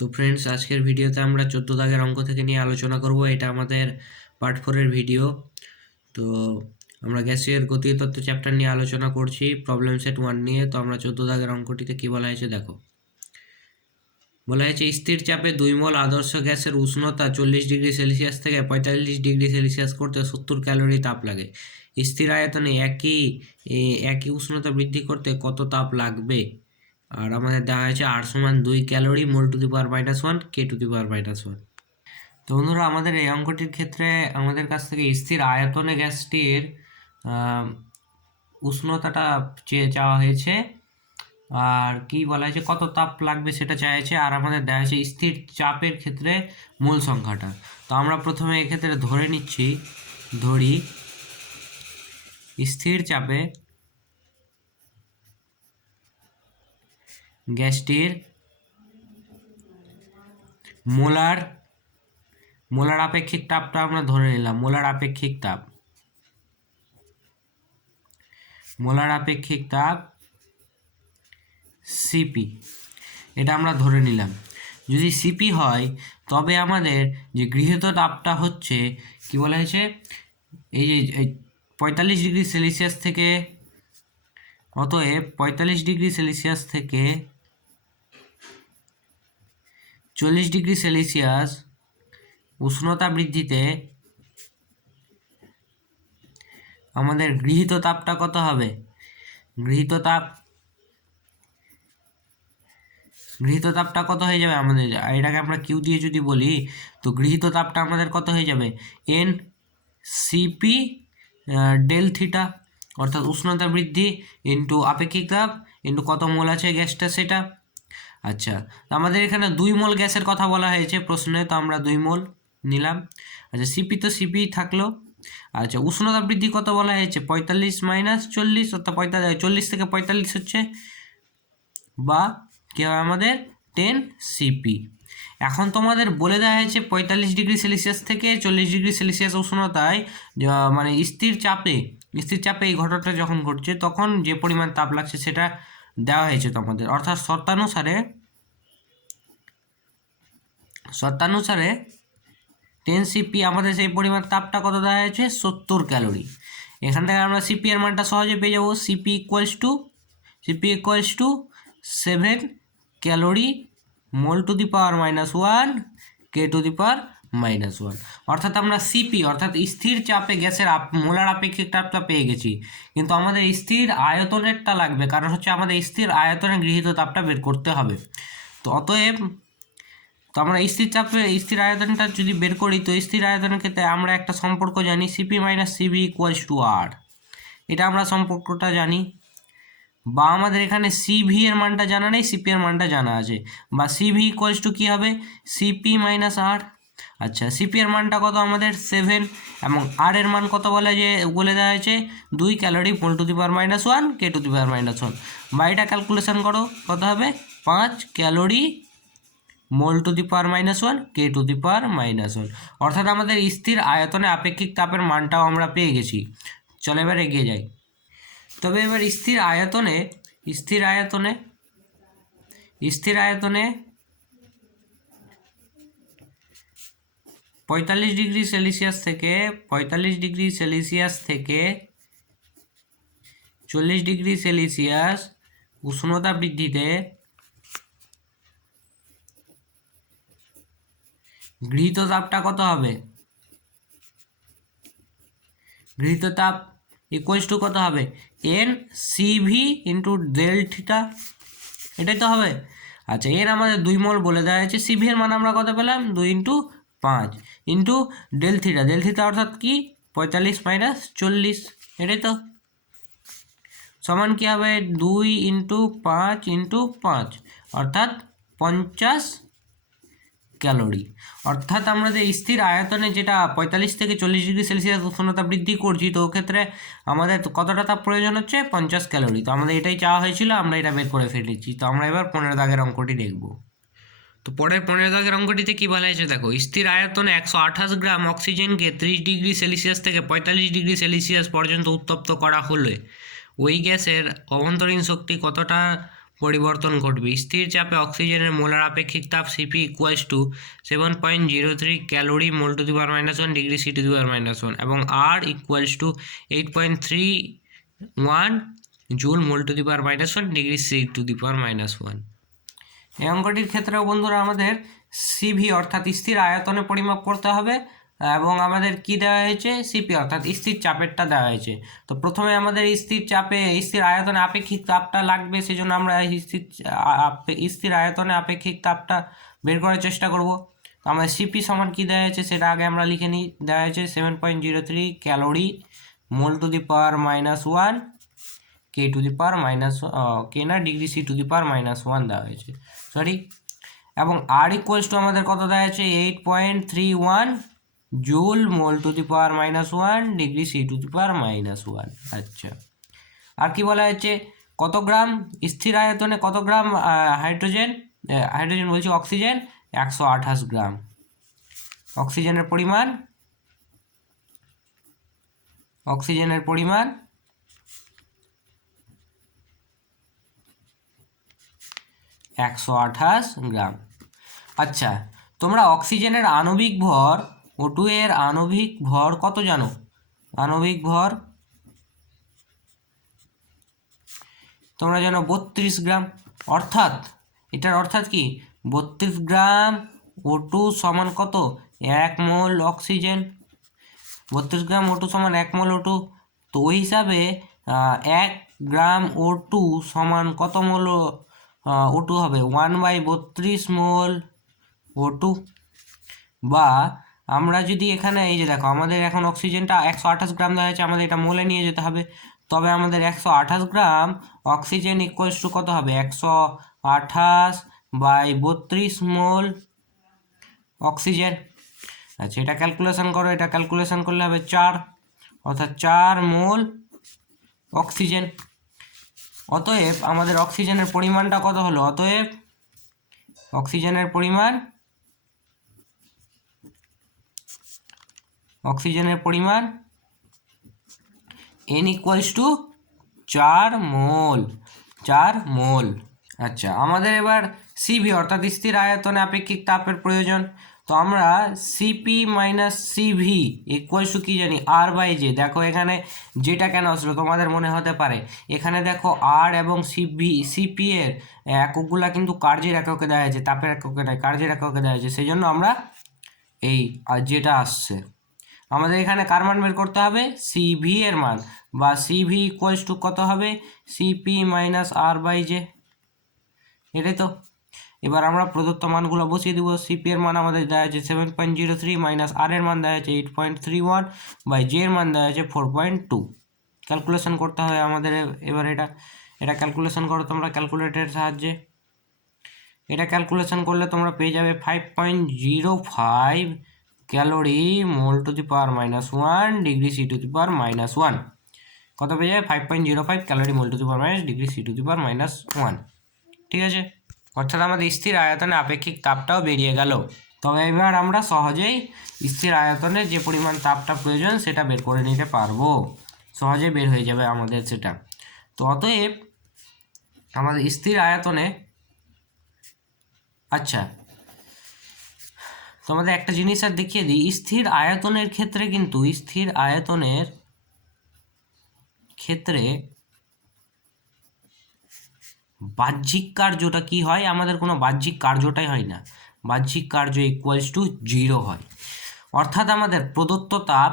তো ফ্রেন্ডস, আজকের ভিডিওতে আমরা 14 দাগের অঙ্ক থেকে নিয়ে আলোচনা করব। এটা আমাদের পার্ট 4-এর ভিডিও। তো আমরা গ্যাসীয় গতীয় তত্ত্ব চ্যাপ্টার নিয়ে আলোচনা করছি, প্রবলেম সেট 1 নিয়ে। তো আমরা 14 দাগের অঙ্কটিতে কি বলা হয়েছে দেখো। বলা হয়েছে স্থির চাপে 2 মোল আদর্শ গ্যাসের উষ্ণতা 40 ডিগ্রি সেলসিয়াস থেকে 45 ডিগ্রি সেলসিয়াস করতে 70 ক্যালোরি তাপ লাগে। স্থির আয়তনে একই উষ্ণতা বৃদ্ধি করতে কত তাপ লাগবে? আর আমাদের দেওয়া হয়েছে R = 2 calorie mole to the power -1 K to the power -1। তো বন্ধুরা, আমাদের এই অঙ্কটির ক্ষেত্রে আমাদের কাছ থেকে স্থির আয়তনে গ্যাসটির উষ্ণতাটা চাওয়া হয়েছে, আর কি বলা হয়েছে কত তাপ লাগবে সেটা চাইছে, আর আমাদের দেওয়া হয়েছে স্থির চাপের ক্ষেত্রে মূল সংখ্যাটা। তো আমরা প্রথমে এক্ষেত্রে ধরি স্থির চাপে গ্যাসটির মোলার আপেক্ষিক তাপটা আমরা ধরে নিলাম। মোলার আপেক্ষিক তাপ সিপি, এটা আমরা ধরে নিলাম। যদি সিপি হয় তবে আমাদের যে গৃহীত তাপটা হচ্ছে কি বলা হয়েছে, এই যে 45 ডিগ্রি সেলসিয়াস থেকে, অতএব 45 ডিগ্রি সেলসিয়াস থেকে 40 ডিগ্রি সেলসিয়াস উষ্ণতা বৃদ্ধিতে আমাদের গৃহীত তাপটা কত হবে? গৃহীত তাপটা কত হয়ে যাবে আমাদের? এটাকে আমরা কিউ দিয়ে যদি বলি, তো গৃহীত তাপটা আমাদের কত হয়ে যাবে? এন সিপি ডেল থিটা, অর্থাৎ উষ্ণতা বৃদ্ধি ইন্টু আপেক্ষিক তাপ ইন্টু কত মোল আছে গ্যাসটা সেটা। আচ্ছা, আমাদের এখানে 2 মোল গ্যাসের কথা বলা হয়েছে প্রশ্নে, তো আমরা 2 মোল নিলাম। আচ্ছা, সিপি তো সিপি থাকলো। আচ্ছা, উষ্ণতা বৃদ্ধি কত বলা হয়েছে? 45 - 40, অর্থাৎ 40 থেকে 45 হচ্ছে, বা কী হবে আমাদের 10 সিপি। এখন তোমাদের বলে দেওয়া হয়েছে 45 ডিগ্রি সেলসিয়াস থেকে 40 ডিগ্রি সেলসিয়াস উষ্ণতায়, মানে স্থির চাপে এই ঘটনাটা যখন ঘটছে তখন যে পরিমাণ তাপ লাগছে সেটা দেওয়া হয়েছে তোমাদের। অর্থাৎ শর্তানুসারে 10 সিপি আমাদের সেই পরিমাণ তাপটা কত দেওয়া হয়েছে? 70 ক্যালোরি। এখান থেকে আমরা সিপি এর মানটা সহজে পেয়ে যাবো। CP equals to 7 calorie mole to the power -1 K to the power -1। অর্থাৎ আমরা সিপি অর্থাৎ স্থির চাপে গ্যাসের মোলার আপেক্ষিক তাপটা পেয়ে গেছি, কিন্তু আমাদের স্থির আয়তনেরটা লাগবে, কারণ হচ্ছে আমাদের স্থির আয়তনে গৃহীত তাপটা বের করতে হবে। তো অতএব আমরা স্থির আয়তনটা যদি বের করি, তো স্থির আয়তনের ক্ষেত্রে আমরা একটা সম্পর্ক জানি, সিপি - সিবি ইকুয়ালস টু আর। এটা আমরা সম্পর্কটা জানি। বা আমাদের এখানে সিভি এর মানটা জানা নেই, সিপি এর মানটা জানা আছে। বা সিভি ইকুয়ালস টু কী হবে? সিপি - আর। আচ্ছা, সিপি এর মানটা কত আমাদের? 7, এবং আর এর মান কত বলে দেওয়া হয়েছে? 2 calorie mole to the power -1 K to the power -1। বা এটা ক্যালকুলেশন করো, কত হবে? 5 calorie mole to the power -1 K to the power -1। অর্থাৎ আমাদের স্থির আয়তনে আপেক্ষিক তাপের মানটাও আমরা পেয়ে গেছি। চলো এবার এগিয়ে যাই। তবে এবার স্থির আয়তনে 45 ডিগ্রি সেলসিয়াস থেকে 40 ডিগ্রি সেলসিয়াস উষ্ণতা বৃদ্ধিতে গৃহীত তাপটা কত হবে? গৃহীত তাপ ইকুয়ালস টু কত হবে? N CV into del theta, এটাই তো হবে। আচ্ছা, এর আমাদের 2 মোল বলে দেওয়া হয়েছে। সিভি এর মান আমরা কত পেলাম? 2 × 5 ইন্টু ডেল থিটা অর্থাৎ কি? 45 - 40, এটাই তো সমান কি হবে? 2 × 5 × 5 অর্থাৎ 50 ক্যালোরি। অর্থাৎ আমরা যে স্থির আয়তনে যেটা 45 থেকে 40 ডিগ্রি সেলসিয়াস উষ্ণতা বৃদ্ধি করছি, তো ওক্ষেত্রে আমাদের কতটা তাপ প্রয়োজন হচ্ছে? 50 ক্যালোরি। তো আমাদের এটাই চাওয়া হয়েছিল, আমরা এটা বের করে ফেলেছি। তো আমরা এবার 15 দাগের অঙ্কটি দেখব। তো পরের 15 দাগের অঙ্কটিতে কী বলা হয়েছে দেখো। স্থির আয়তনে 128 গ্রাম অক্সিজেনকে 30 ডিগ্রি সেলসিয়াস থেকে 45 ডিগ্রি সেলসিয়াস পর্যন্ত উত্তপ্ত করা হলে ওই গ্যাসের অভ্যন্তরীণ শক্তি কতটা পরিবর্তন ঘটবে। স্থির চাপে অক্সিজেনের মোলার আপেক্ষিক তাপ CP equals to 7.03 calorie mole to the power -1 degree C to the power -1 এবং R equals to 8.31 joule mole to the power -1 degree C to the power -1। এই অঙ্কটির ক্ষেত্রেও বন্ধুরা আমাদের সিভি অর্থাৎ স্থির আয়তনে পরিমাপ করতে হবে এবং আমাদের কি দেওয়া হয়েছে সিপি অর্থাৎ স্থির চাপেরটা দেওয়া হয়েছে। তো প্রথমে আমাদের স্থির চাপে স্থির আয়তনে আপেক্ষিক তাপটা লাগবে, সেজন্য আমরা স্থির আয়তনে আপেক্ষিক তাপটা বের করার চেষ্টা করব। তো আমাদের সিপি সমান কি দেওয়া হয়েছে সেটা আগে আমরা লিখে নিই। দেওয়া হয়েছে 7.03 calorie mole to the power -1 K to the power কে না degree C to the power -1 দেওয়া হয়েছে, সরি। এবং আর ইকুয়ালস টু আমাদের কত দেওয়া হয়েছে 8.31 joule mole to the power -1 degree C to the power -1। আচ্ছা, আর কি বলা হয়েছে কত গ্রাম স্থির আয়তনে কত গ্রাম হাইড্রোজেন বলছি অক্সিজেন 128 গ্রাম। অক্সিজেনের পরিমাণ 128 গ্রাম। আচ্ছা, তোমরা অক্সিজেনের আণবিক ভর O2 এর আণবিক ভর কত জানো? আণবিক ভর তোমরা জানো 32 গ্রাম। অর্থাৎ এটার অর্থাৎ কি 32 গ্রাম O2 সমান কত 1 মোল অক্সিজেন। 32 গ্রাম O2 সমান 1 মোল O2। তো ওই হিসাবে 1 গ্রাম O2 সমান কত মোল O2 হবে 1/32 মোল O2। বা আমরা যদি এখানে এই যে দেখো আমাদের এখন অক্সিজেনটা 128 গ্রাম দেওয়া হয়েছে, আমাদের এটা মোলে নিয়ে যেতে হবে। তবে আমাদের 128 গ্রাম অক্সিজেন ইকুয়ালস টু কত হবে 128/32 মোল অক্সিজেন। আচ্ছা, এটা ক্যালকুলেশন করো, এটা ক্যালকুলেশন করলে হবে 4, অর্থাৎ 4 মোল অক্সিজেন। অতএব আমাদের অক্সিজেনের পরিমাণটা কত হলো? অতএব অক্সিজেনের পরিমাণ n ইকুয়ালস টু 4 মোল। আচ্ছা, আমাদের এবার সিভি অর্থাৎ স্থির আয়তনে আপেক্ষিক তাপের প্রয়োজন। তো আমরা CP minus CV equals to কি জানি R/J। দেখো এখানে যেটা কেন আসলো তোমাদের মনে হতে পারে, এখানে দেখো আর এবং সিপি এর এককগুলা কিন্তু কার্যের এককে দেওয়া হয়েছে, তাপের এককে নয়, কার্যের এককে দেওয়া হয়েছে। সেই জন্য আমরা এই যেটা আসছে আমাদের এখানে কার মান বের করতে হবে সিভি এর মান, বা সিভি ইকুয়ালস টু কত হবে সিপি মাইনাস R/J। এটাই তো। এবার আমরা প্রদত্ত মানগুলো বসিয়ে দেবো। সিপি এর মান আমাদের দেওয়া আছে 7.03 মাইনাস আর এর মান দেওয়া আছে 8.31 বাই জে এর মান দেওয়া আছে 4.2। ক্যালকুলেশন করতে হবে আমাদের। এবার এটা ক্যালকুলেশন করো তোমরা ক্যালকুলেটরের সাহায্যে। এটা ক্যালকুলেশন করলে তোমরা পেয়ে যাবে 5.05 calorie mole to the power -1 degree C to the power -1। কত পেয়ে যাবে 5.05 calorie mole to the power degree C to the power -1। ঠিক আছে, অর্থাৎ আমাদের স্থির আয়তনে আপেক্ষিক তাপটাও বেরিয়ে গেল। তবে এবার আমরা সহজেই স্থির আয়তনে যে পরিমাণ তাপটা প্রয়োজন সেটা বের করে নিতে পারবো, সহজে বের হয়ে যাবে আমাদের সেটা। তো অতএব আমাদের স্থির আয়তনে, আচ্ছা তোমাদের একটা জিনিস আর দেখিয়ে দিই, স্থির আয়তনের ক্ষেত্রে কিন্তু বাহ্যিক কার্যটা কি হয়, আমাদের কোনো বাহ্যিক কার্যটাই হয় না, বাহ্যিক কার্য ইকুয়ালস টু 0 হয়। অর্থাৎ আমাদের প্রদত্ত তাপ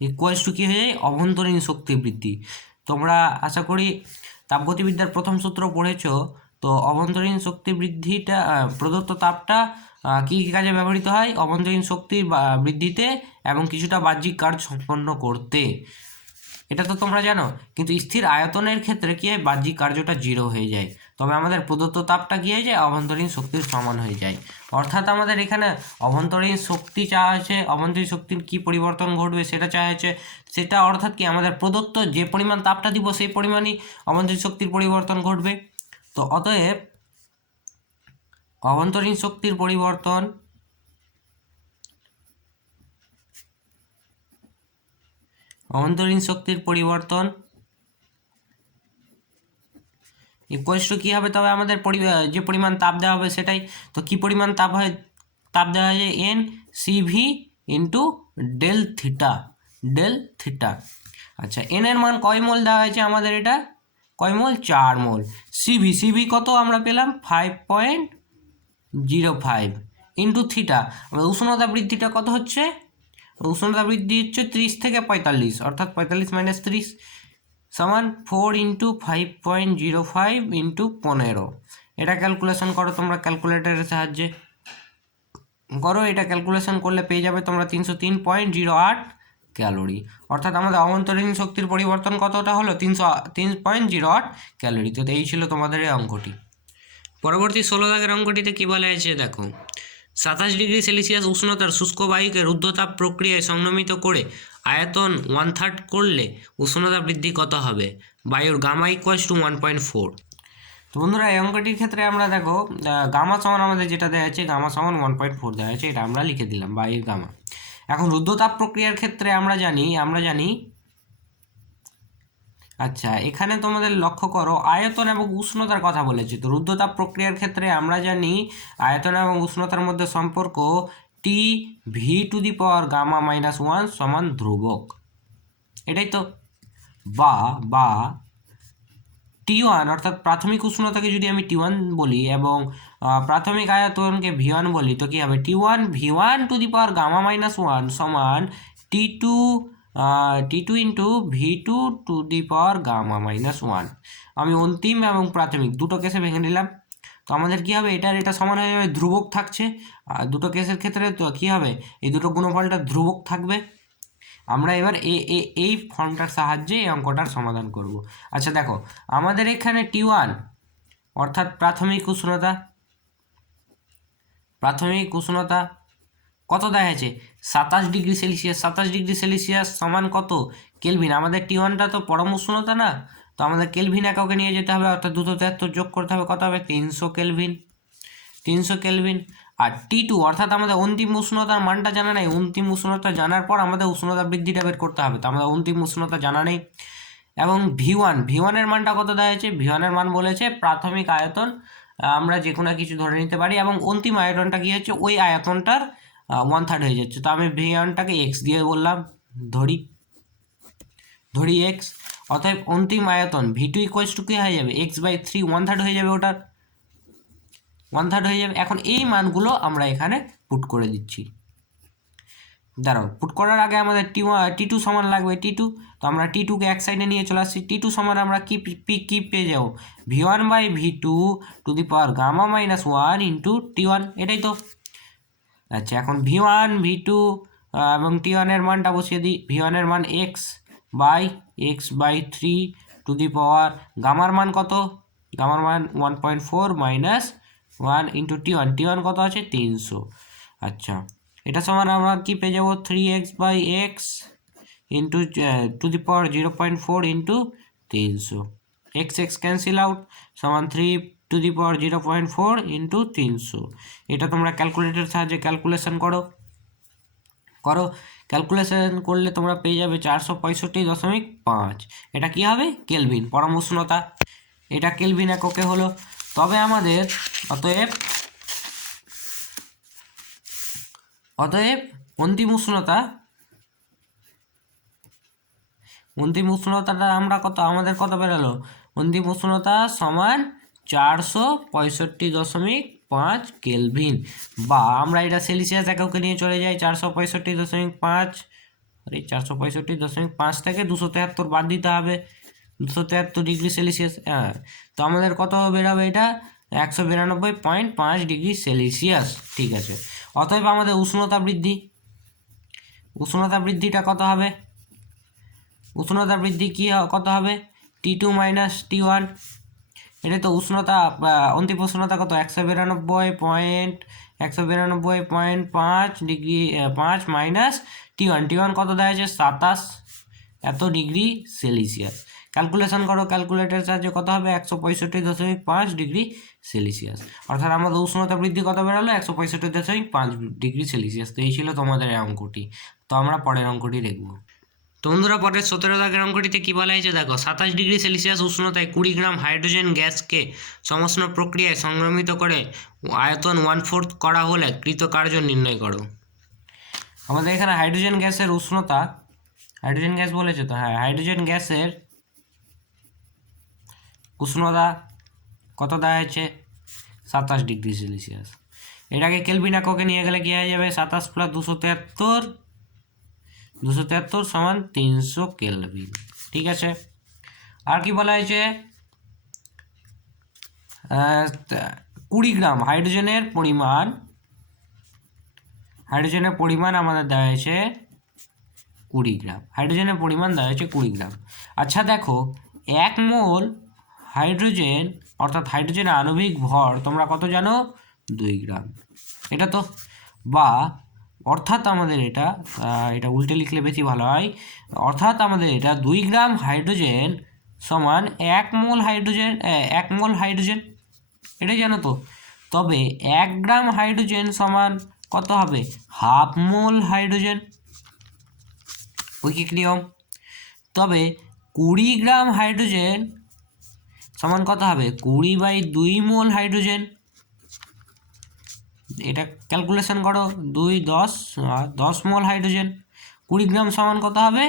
ইকুয়ালস টু কি হয়ে যায় অভ্যন্তরীণ শক্তি বৃদ্ধি। তোমরা আশা করি তাপগতিবিদ্যার প্রথম সূত্র পড়েছো। তো অভ্যন্তরীণ শক্তি বৃদ্ধিটা প্রদত্ত তাপটা কী কী কাজে ব্যবহৃত হয় অভ্যন্তরীণ শক্তির বৃদ্ধিতে এবং কিছুটা বাহ্যিক কাজ সম্পন্ন করতে, এটা তো তোমরা জানো। কিন্তু স্থির আয়তনের ক্ষেত্রে কি হয় বাহ্যিক কার্যটা 0 হয়ে যায়, তবে আমাদের প্রদত্ত তাপটা কি হয়ে যায় অভ্যন্তরীণ শক্তির সমান হয়ে যায়। অর্থাৎ আমাদের এখানে অভ্যন্তরীণ শক্তি চাওয়া হয়েছে, অভ্যন্তরীণ শক্তির কি পরিবর্তন ঘটবে সেটা চাওয়া হয়েছে। সেটা অর্থাৎ কি আমাদের প্রদত্ত যে পরিমাণ তাপটা দিব সেই পরিমাণই অভ্যন্তরীণ শক্তির পরিবর্তন ঘটবে। তো অতএব অভ্যন্তরীণ শক্তির পরিবর্তন ইকুয়ালস টু কী হবে তবে আমাদের যে পরিমাণ তাপ দেওয়া হবে সেটাই। তো কী পরিমাণ তাপ দেওয়া হয় n CV into del theta. আচ্ছা, এন এর মান কয় মোল দেওয়া হয়েছে আমাদের, এটা কয় মোল, 4 মোল। সিভি কত আমরা পেলাম 5.05 ইন্টু থিটা, উষ্ণতা বৃদ্ধিটা কত হচ্ছে, উষ্ণতা বৃদ্ধি হচ্ছে 30 থেকে 45, অর্থাৎ 45 - 30 সমান 4 ইন্টু 5.05 ইন্টু 15। এটা ক্যালকুলেশন করো তোমরা ক্যালকুলেটরের সাহায্যে করো। এটা ক্যালকুলেশন করলে পেয়ে যাবে তোমরা 303.08 ক্যালোরি, অর্থাৎ আমাদের অভ্যন্তরীণ শক্তির পরিবর্তন কতটা হলো, 303.08 ক্যালোরি। তো এই ছিল তোমাদের এই অঙ্কটি। পরবর্তী 16 দাগের অঙ্কটিতে কী বলা হয়েছে দেখো, 27 ডিগ্রি সেলসিয়াস উষ্ণতার শুষ্ক বায়ুকে রুদ্ধতাপ প্রক্রিয়ায় সংক্রমিত করে আয়তন 1/3 করলে উষ্ণতা বৃদ্ধি কত হবে, বায়ুর গামা ইকুয়ালস টু 1.4। তো বন্ধুরা এই অঙ্কটির ক্ষেত্রে আমরা দেখো গামা সমান আমাদের যেটা দেওয়া আছে, গামা সমান 1.4 দেওয়া আছে, এটা আমরা লিখে দিলাম বায়ুর গামা। এখন রুদ্ধতাপ প্রক্রিয়ার ক্ষেত্রে আমরা জানি আচ্ছা, এখানে তোমাদের লক্ষ্য করো আয়তন এবং উষ্ণতার কথা বলেছে। তো রুদ্ধতাপ প্রক্রিয়ার ক্ষেত্রে আমরা জানি আয়তন এবং উষ্ণতার মধ্যে সম্পর্ক T V to the power gamma -1 সমান ধ্রুবক, এটাই তো। বা T1 অর্থাৎ প্রাথমিক উষ্ণতাকে যদি আমি T1 বলি এবং প্রাথমিক আয়তনকে V1 বলি, তো কী হবে, T1 V1 two the power gamma -1 সমান T2 into V2 to the power gamma -1। আমি অন্তিম এবং প্রাথমিক দুটো কেসে ভেঙে নিলাম। তো আমাদের কী হবে, এটা সমান হয়ে যাবে, ধ্রুবক থাকছে। আর দুটো কেসের ক্ষেত্রে তো কী হবে, এই দুটো গুণফলটা ধ্রুবক থাকবে। আমরা এবার এই ফর্মটার সাহায্যে এই অঙ্কটার সমাধান করব। আচ্ছা দেখো, আমাদের এখানে T1 অর্থাৎ প্রাথমিক উষ্ণতা কত দেওয়া আছে, 27 ডিগ্রি সেলসিয়াস। 27 ডিগ্রি সেলসিয়াস সমান কত কেলভিন, আমাদের T1টা তো পরম উষ্ণতা না, তো আমাদের কেলভিন এককে নিয়ে যেতে হবে, অর্থাৎ 273 যোগ করতে হবে, কত হবে 300 কেলভিন। আর T2 অর্থাৎ আমাদের অন্তিম উষ্ণতার মানটা জানা নেই, অন্তিম উষ্ণতা জানার পর আমাদের উষ্ণতা বৃদ্ধিটা বের করতে হবে, তো আমাদের অন্তিম উষ্ণতা জানা নেই। এবং V1 এর মানটা কত দেওয়া হয়েছে, V1 এর মান বলেছে প্রাথমিক আয়তন, আমরা যে কোনো কিছু ধরে নিতে পারি, এবং অন্তিম আয়তনটা কী হচ্ছে, ওই আয়তনটার 1/3 হয়ে যাচ্ছে। তো আমি V1টাকে x দিয়ে বললাম, ধরি x, অতএব অন্তিম আয়তন V2 ইকুয়ালস টু কী হয়ে যাবে, x/3 1/3 হয়ে যাবে, ওটার 1/3 হয়ে যাবে। এখন এই মানগুলো আমরা এখানে পুট করে দিচ্ছি। দাঁড়াও, পুট করার আগে আমাদের T2 সমান লাগবে T2, তো আমরা T2কে এক সাইডে নিয়ে চলে আসছি। T2 সমান আমরা কি পেয়ে যাবো, V1/V2 to the power gamma -1 into T1, এটাই তো। আচ্ছা, এখন V1 V2 এবং T1 এর মানটা বসিয়ে দিই। V1 এর মান x/3 টু দি পাওয়ার, গামার মান কত, গামার মান 1.4 - 1 ইন্টু T1 কত আছে 300। আচ্ছা, এটা সমান আমরা কি পেয়ে যাবো, 3x/x into two the power 0.4 into 300, x cancel out, সমান 3 টু দি পাওয়ার 0.4 ইন্টু 300। এটা তোমরা ক্যালকুলেটরের সাহায্যে ক্যালকুলেশন করো। ক্যালকুলেশন করলে তোমরা পেয়ে যাবে 465.5। এটা কি হবে, কেলভিন, পরম উষ্ণতা, এটা কেলভিন এককে হলো। তবে আমাদের অতএব অন্তিম উষ্ণতাটা আমরা আমাদের কত বেরোলো, অন্তিম উষ্ণতা সমান 465.5 কেলভিন, বা আমরা এটা সেলসিয়াস এককে নিয়ে চলে যাই, 465.5, 465.5 থেকে 273 বাদ দিতে হবে, 273 ডিগ্রি সেলসিয়াস। হ্যাঁ, তো আমাদের কত বেরোবে, এটা 192.5 ডিগ্রি সেলসিয়াস। ঠিক আছে, অতএব আমাদের উষ্ণতা বৃদ্ধিটা কত হবে, উষ্ণতা বৃদ্ধি কত হবে, T2 - T1, এটা তো উষ্ণতা, অন্তিম উষ্ণতা কত, 192.5 ডিগ্রি 5 মাইনাস T1 কত দেওয়া আছে 27 এত ডিগ্রি সেলসিয়াস। ক্যালকুলেশন করো ক্যালকুলেটরের সাহায্যে, কত হবে 165.5 ডিগ্রি সেলসিয়াস, অর্থাৎ আমাদের উষ্ণতা বৃদ্ধি কত বেরোলো 165.5 ডিগ্রি সেলসিয়াস। তো এই ছিল তোমাদের এই অঙ্কটি। তো আমরা পরের অঙ্কটি দেখব। তো বন্ধুরা পরের 17 দাগের অঙ্কটিতে কি বলা হয়েছে দেখো, 27 ডিগ্রি সেলসিয়াস উষ্ণতায় 20 গ্রাম হাইড্রোজেন গ্যাসকে সমস্ত প্রক্রিয়ায় সংক্রমিত করে আয়তন 1/4 করা হলে কৃতকার্য নির্ণয় করো। আমাদের এখানে হাইড্রোজেন গ্যাসের উষ্ণতা, হাইড্রোজেন গ্যাস বলেছে তো, হ্যাঁ হাইড্রোজেন গ্যাসের উষ্ণতা কত দেওয়া হয়েছে 27 ডিগ্রি সেলসিয়াস। এটাকে কেলভিন এককে নিয়ে গেলে কি হয়ে যাবে, 27 + 273, 273 সমান 300 কেলভিন। ঠিক আছে, আর কি বলা হয়েছে, 20 গ্রাম হাইড্রোজেনের পরিমাণ আমাদের দেওয়া হয়েছে 20 গ্রাম, হাইড্রোজেনের পরিমাণ দেওয়া হয়েছে 20 গ্রাম। আচ্ছা দেখো, 1 মোল হাইড্রোজেন অর্থাৎ হাইড্রোজেনের আণবিক ভর তোমরা কত জানো, 2 গ্রাম। এটা তো বা অর্থাৎ আমাদের এটা উল্টে লিখলে বেশি ভালো হয়, অর্থাৎ আমাদের এটা 2 গ্রাম হাইড্রোজেন সমান 1 মোল হাইড্রোজেন, এটাই জানো তো। তবে 1 গ্রাম হাইড্রোজেন সমান কত হবে, হাফ মোল হাইড্রোজেন, ঐকিক নিয়ম। তবে 20 গ্রাম হাইড্রোজেন সমান কত হবে, 20/2 মোল হাইড্রোজেন। এটা ক্যালকুলেশন করো, 2 10 মোল হাইড্রোজেন, 20 গ্রাম সমান কত হবে,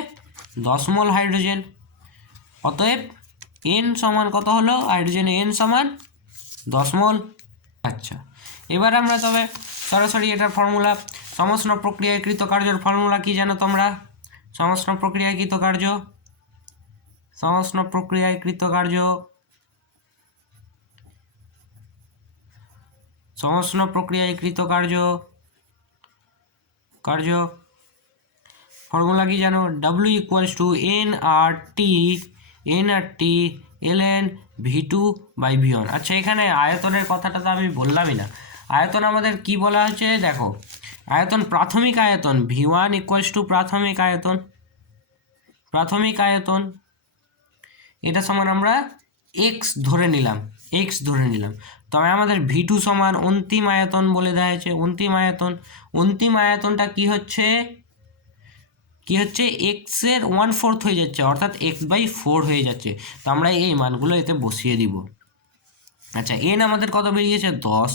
10 মোল হাইড্রোজেন। অতএব এন সমান কত হলো, হাইড্রোজেনের এন সমান 10 মোল। আচ্ছা, এবার আমরা তবে সরাসরি এটার ফর্মুলা, সমষ্ণ প্রক্রিয়াকৃত কার্যের ফর্মুলা কি জানো তোমরা, সমষ্ণ প্রক্রিয়াকৃত কার্য ফর্মুলা কি জানো, W = nRT ln V2/V1। আচ্ছা, এখানে আয়তনের কথাটা তো আমি বললামই না, আয়তন আমাদের কি বলা হচ্ছে দেখো, আয়তন প্রাথমিক আয়তন V1 = প্রাথমিক আয়তন, এটা সমান আমরা x ধরে নিলাম, তবে আমাদের V2 সমান অন্তিম আয়তন বলে দেওয়া হয়েছে, অন্তিম আয়তনটা কি হচ্ছে x এর 1/4 হয়ে যাচ্ছে, অর্থাৎ x/4 হয়ে যাচ্ছে। তো আমরা এই মানগুলো এতে বসিয়ে দিব। আচ্ছা, n আমাদের কত বেরিয়েছে 10,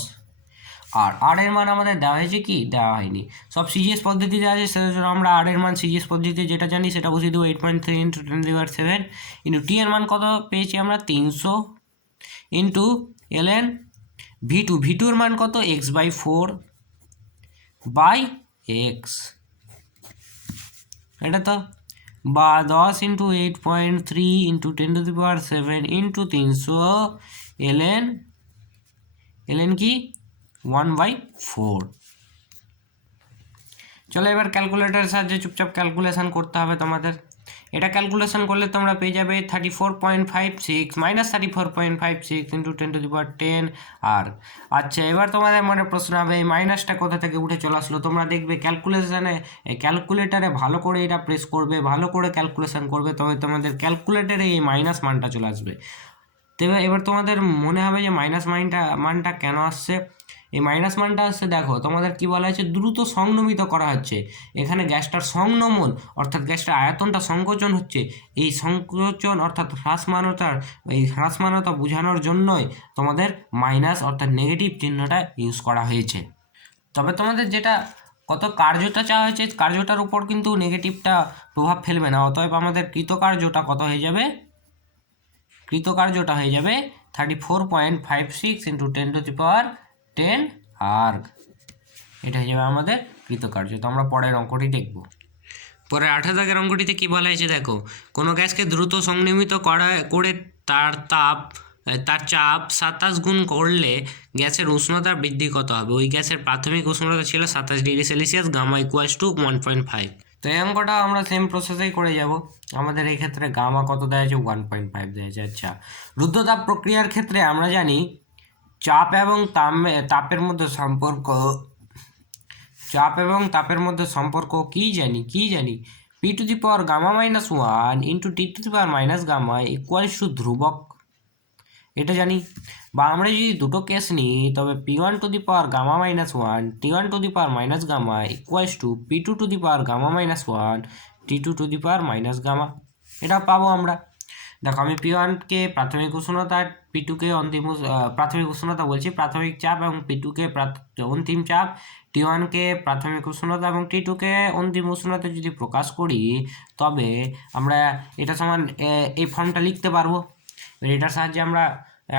আর r এর মান আমাদের দেওয়া হয়েছে কি, দেওয়া হয়নি, সব সিজিএস পদ্ধতি দেওয়া আছে, সেটার জন্য আমরা r এর মান সিজিএস পদ্ধতিতে যেটা জানি সেটা বসিয়ে দেবো, 8.3 × 10⁻7 ইন্টু t এর মান কত পেয়েছি আমরা 300 ইন্টু ln V2 এর মান কত, x/4 বাই x, এটা তো, বা 10 × 8.3 ইন্টু 10⁻7 ইন্টু 300 ln কি 1/4। চলো এবার ক্যালকুলেটরের সাহায্যে চুপচাপ ক্যালকুলেশন করতে হবে তোমাদের। এটা ক্যালকুলেশন করলে তোমরা পেয়ে যাবে 34.56 - 34.56 ইন্টু 10⁻10 আর। আচ্ছা, এবার তোমাদের মনে প্রশ্ন হবে এই মাইনাসটা কোথা থেকে উঠে চলে আসলো। তোমরা দেখবে ক্যালকুলেটারে ভালো করে এটা প্রেস করবে, ভালো করে ক্যালকুলেশন করবে, তবে তোমাদের ক্যালকুলেটারে এই মাইনাস মানটা চলে আসবে। তবে এবার তোমাদের মনে হবে যে মাইনাস মানটা কেন আসছে। এই মাইনাস মানটা আসছে, দেখো তোমাদের কি বলা হয়েছে, দ্রুত সংনমিত করা হচ্ছে, এখানে গ্যাসটার সংনমন অর্থাৎ গ্যাসটার আয়তনটা সংকোচন হচ্ছে, এই সংকোচন অর্থাৎ হ্রাসমানতা বোঝানোর জন্যই তোমাদের মাইনাস অর্থাৎ নেগেটিভ চিহ্নটা ইউজ করা হয়েছে। তবে তোমাদের যেটা কত কার্যটা চাওয়া হয়েছে, কার্যটার উপর কিন্তু নেগেটিভটা প্রভাব ফেলবে না, অতএব আমাদের কৃতকার্যটা কত হয়ে যাবে, 34.56 ইন্টু 10⁻10 আর্গ, এটা হয়ে যাবে আমাদের কৃতকার্য। তো আমরা পরের অঙ্কটি দেখব। পরে 18 দাগের অঙ্কটিতে কি বলা হয়েছে দেখো, কোনো গ্যাসকে দ্রুত সংনিমিত করে তার চাপ 27 গুণ করলে গ্যাসের উষ্ণতা বৃদ্ধি কত হবে। ওই গ্যাসের প্রাথমিক উষ্ণতা ছিল 27 ডিগ্রি সেলসিয়াস, গামা = 1.5। তো এই অঙ্কটা আমরা সেম প্রসেসেই করে যাব। আমাদের এই ক্ষেত্রে গামা কত দেওয়া আছে, 1.5 দেওয়া আছে। আচ্ছা, রুদ্ধতাপ প্রক্রিয়ার ক্ষেত্রে আমরা জানি চাপ এবং তাপের মধ্যে সম্পর্ক কি জানি P⁻γ - 1 ইন্টু T⁻−γ = ধ্রুবক, এটা জানি। বা আমরা যদি দুটো কেস নিই, তবে P1⁻γ - 1 T1⁻−γ = P2⁻γ - 1 T2 to the power minus gamma, এটা পাবো আমরা। দেখো আমি P1কে প্রাথমিক উষ্ণতা, P2কে অন্তিম প্রাথমিক উষ্ণতা বলছি, প্রাথমিক চাপ, এবং P2কে অন্তিম চাপ, T1কে প্রাথমিক উষ্ণতা এবং T2কে অন্তিম উষ্ণতা যদি প্রকাশ করি, তবে আমরা এটা সমান এই ফর্মটা লিখতে পারবো। এটার সাহায্যে আমরা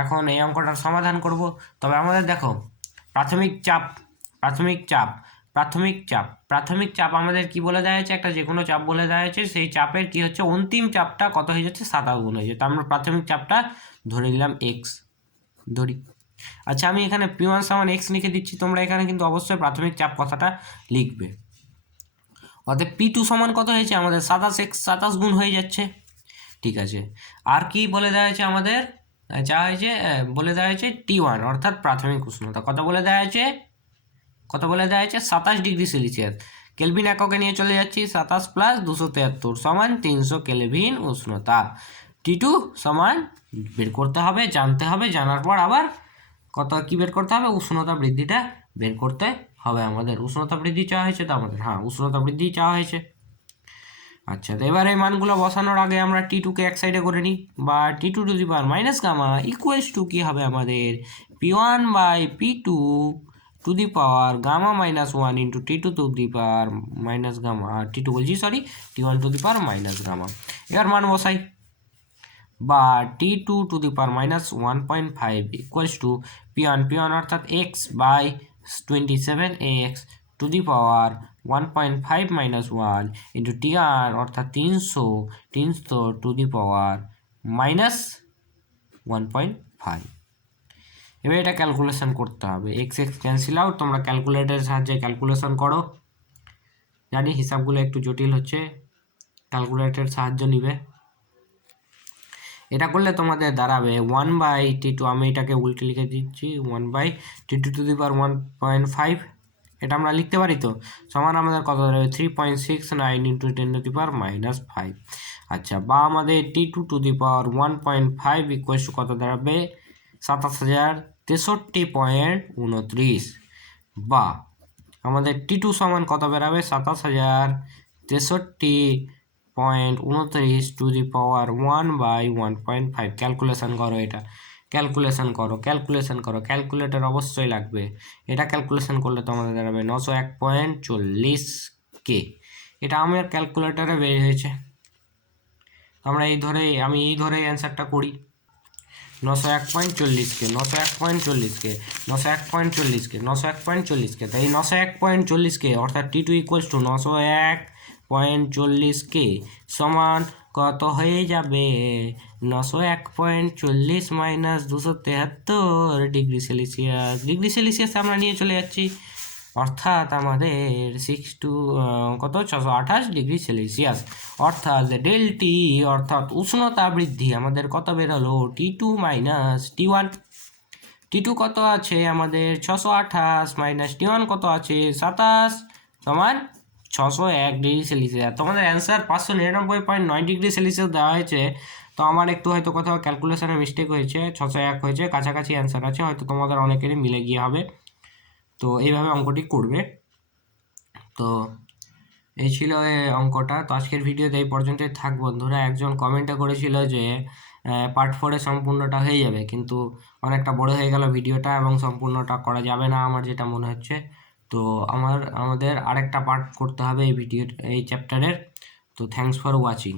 এখন এই অঙ্কটার সমাধান করব। তবে আমাদের দেখো প্রাথমিক চাপ, প্রাথমিক চাপ আমাদের কি বলে দেওয়া হয়েছে, একটা যে কোনো চাপ বলে দেওয়া হয়েছে, সেই চাপের কি হচ্ছে অন্তিম চাপটা কত হয়ে যাচ্ছে, 27 গুণ হয়ে যাচ্ছে। তো আমরা প্রাথমিক চাপটা ধরে নিলাম এক্স ধরি। আচ্ছা আমি এখানে P1 সমান এক্স লিখে দিচ্ছি, তোমরা এখানে কিন্তু অবশ্যই প্রাথমিক চাপ কথাটা লিখবে। অর্থাৎ P2 সমান কত হয়েছে আমাদের 27 গুণ হয়ে যাচ্ছে। ঠিক আছে, আর কি বলে দেওয়া হয়েছে আমাদের, যা হয়েছে বলে দেওয়া হয়েছে T1 অর্থাৎ প্রাথমিক উষ্ণতা কত বলে দেওয়া হয়েছে, 27 ডিগ্রি সেলসিয়াস। কেলভিন এককে নিয়ে চলে যাচ্ছি, 27 প্লাস 273 সমান 300 কেলভিন উষ্ণতা। T2 সমান বের করতে হবে, জানতে হবে, জানার পর আবার কত কি বের করতে হবে, উষ্ণতা বৃদ্ধিটা বের করতে হবে আমাদের। উষ্ণতা বৃদ্ধি চাওয়া হয়েছে তো আমাদের, হ্যাঁ উষ্ণতা বৃদ্ধি চাওয়া হয়েছে। আচ্ছা তো এবার এই মানগুলো বসানোর আগে আমরা T2কে এক সাইডে করে নিই, বা T2 to the power minus gamma equals to কী হবে আমাদের, P1 by P2 to the power gamma minus 1 into T2 to the power minus gamma, T2 বলছি sorry, T1 to the power minus gamma. এবার মান বসাই, বা T2 to the power minus 1.5 equals to P1 অর্থাৎ x by 27x to the power 1.5 minus 1 into TR অর্থাৎ 300 two the power minus 1.5। এবার এটা calculation করতে হবে, এক্স ক্যান্সেল আউট, তোমরা ক্যালকুলেটরের সাহায্যে ক্যালকুলেশন করো। জানি হিসাবগুলো একটু জটিল হচ্ছে, ক্যালকুলেটরের সাহায্য নিবে। এটা করলে তোমাদের দাঁড়াবে 1/T2, আমি এটাকে উল্টে লিখে দিচ্ছি, 1/T2 টু দি পাওয়ার 1.5, এটা আমরা লিখতে পারি তো, সমান আমাদের কত দাঁড়াবে 3.69 into 10 two the power minus 5। আচ্ছা বা আমাদের T2 to the power 1.5 equal to কত দাঁড়াবে 27,063.29, বা আমাদের T2 সমান কত বেরাবে 27,063.29 টু দি পাওয়ার 1/1.5। ক্যালকুলেশন করো, এটা ক্যালকুলেশন করো, ক্যালকুলেটর অবশ্যই লাগবে। এটা ক্যালকুলেশন করলে তোমাদের দাঁড়াবে 901.40K। এটা আমার ক্যালকুলেটরে বের হয়েছে, আমরা আমি এই ধরেই অ্যান্সারটা করি। 901.40K, 901.40K, তাই 901.40K অর্থাৎ T2 ইকুয়ালস টু 901.40K সমান কত হয়ে যাবে 901.40 মাইনাস 273 ডিগ্রি সেলসিয়াস আমরা নিয়ে চলে যাচ্ছি, অর্থাৎ আমাদের 628 ডিগ্রি সেলসিয়াস। অর্থাৎ ডেলটি অর্থাৎ উষ্ণতা বৃদ্ধি আমাদের কত বেরোলো, T2 মাইনাস T1। T2 কত আছে আমাদের 628 মাইনাস T1 কত আছে 27 সমান 601 ডিগ্রি সেলসিয়াস। তোমাদের অ্যান্সার 599.9 ডিগ্রি সেলসিয়াস দেওয়া হয়েছে, তো আমার একটু হয়তো কোথাও ক্যালকুলেশনে মিস্টেক হয়েছে, 601 হয়েছে, কাছাকাছি অ্যান্সার আছে, হয়তো তোমাদের অনেকেরই মিলে গিয়ে হবে। তো এইভাবে অঙ্কটি করবে। তো এই ছিল অঙ্কটা। তো আজকের ভিডিওতে এই পর্যন্তই থাক বন্ধুরা। একজন কমেন্টে করেছিল যে পার্ট 4-এ সম্পূর্ণটা হয়ে যাবে, কিন্তু অনেকটা বড় হয়ে গেল ভিডিওটা এবং সম্পূর্ণটা করা যাবে না আমার যেটা মনে হচ্ছে। তো আমাদের আরেকটা পার্ট করতে হবে এই চ্যাপ্টারের। তো থ্যাঙ্কস ফর ওয়াচিং।